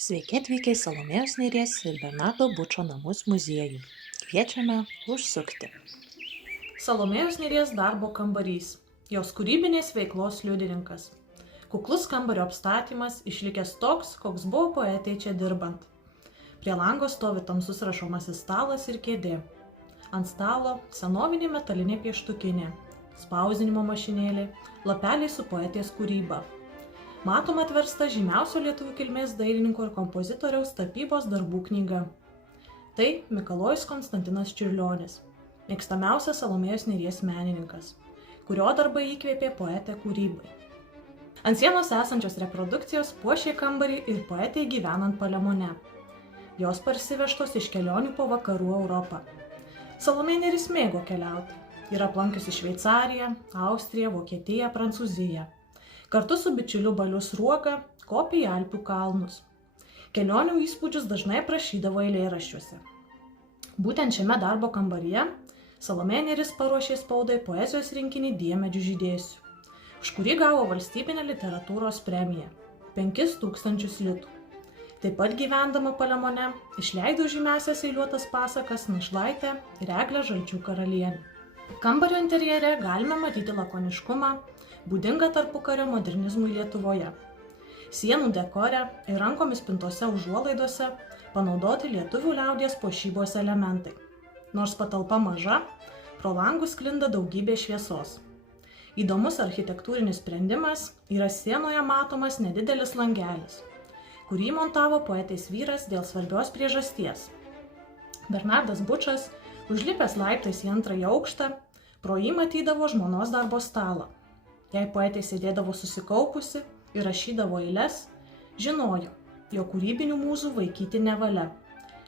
Sveiki atvykę į Salomėjos Nėries ir Bernardo Bučo namus muziejų. Kviečiame užsukti. Salomėjos Nėries darbo kambarys. Jos kūrybinės veiklos liudininkas. Kuklus kambario apstatymas išlikęs toks, koks buvo poetei čia dirbant. Prie lango stovi tamsus rašomasis stalas ir kėdė. Ant stalo senovinė metalinė pieštukinė, spausdinimo mašinėlė, lapeliai su poetės kūryba. Matoma atversta žymiausio lietuvių kilmės dailininko ir kompozitoriaus tapybos darbų knyga. Tai Mikalojus Konstantinas Čiurlionis, mėgstamiausias Salomėjos Nėries menininkas, kurio darbai įkvėpė poetę kūrybai. Ant sienos esančios reprodukcijos puošė kambarį ir poetei gyvenant Palemone. Jos parsivežtos iš kelionių po vakarų Europą. Salomėja Nėris mėgo keliauti. Yra aplankiusi Šveicariją, Austriją, Vokietiją, Prancūziją. Kartu su bičiuliu Baliu Sruoga kopė į Alpių kalnus. Kelionių įspūdžius dažnai aprašydavo eilėraščiuose. Būtent šiame darbo kambaryje Salomėja Nėris paruošė spaudai poezijos rinkinį Diemedžių žydėsių, už kurį gavo valstybinę literatūros premiją – 5000 litų. Taip pat gyvendama Palemone išleido žymiausias eiliuotas pasakas Našlaitę ir Eglę Žalčių karalienę. Kambario interjere galime matyti lakoniškumą, būdingą tarpukario modernizmui Lietuvoje. Sienų dekore ir rankomis pintose užuolaidose panaudoti lietuvių liaudies puošybos elementai. Nors patalpa maža, pro langus sklinda daugybė šviesos. Įdomus architektūrinis sprendimas yra sienoje matomas nedidelis langelis, kurį montavo poetės vyras dėl svarbios priežasties. Bernardas Bučas, užlipęs laiptais į antrąjį aukštą, pro jį matydavo žmonos darbo stalą. Jei poetė sėdėdavo susikaupusi ir rašydavo eiles, žinojo, jo kūrybinių mūzų vaikyti nevalia,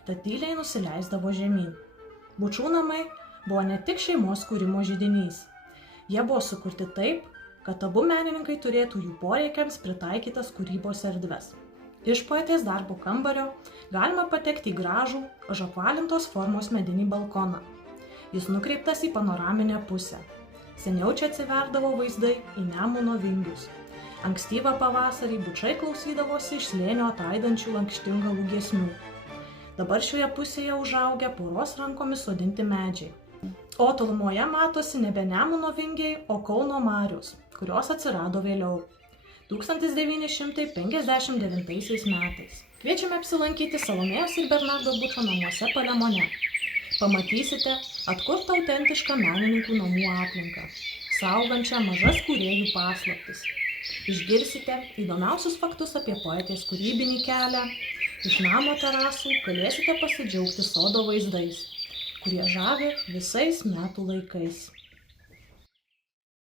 tad tyliai nusileisdavo žemyn. Bučų namai buvo ne tik šeimos kūrimo židinys. Jie buvo sukurti taip, kad abu menininkai turėtų jų poreikiams pritaikytas kūrybos erdves. Iš poetės darbo kambario galima patekti į gražų, apvalintos formos medinį balkoną. Jis nukreiptas į panoraminę pusę. Seniau čia atsiverdavo vaizdai į Nemuno vingius. Ankstyvą pavasarį bučai klausydavosi iš slėnio ataidančių lankštingalų giesmių. Dabar šioje pusėje užaugę poros rankomis sodinti medžiai. O tolumoje matosi nebe Nemuno vingiai, o Kauno marios, kurios atsirado vėliau, 1959 metais. Kviečiame apsilankyti Salomėjos ir Bernardo Bučo namuose Palemone. Pamatysite atkurtą autentišką menininkų namų aplinką, saugančią mažas kūrėjų paslaptis. Išgirsite įdomiausius faktus apie poetės kūrybinį kelią. Iš namo terasų galėsite pasidžiaugti sodo vaizdais, kurie žavi visais metų laikais.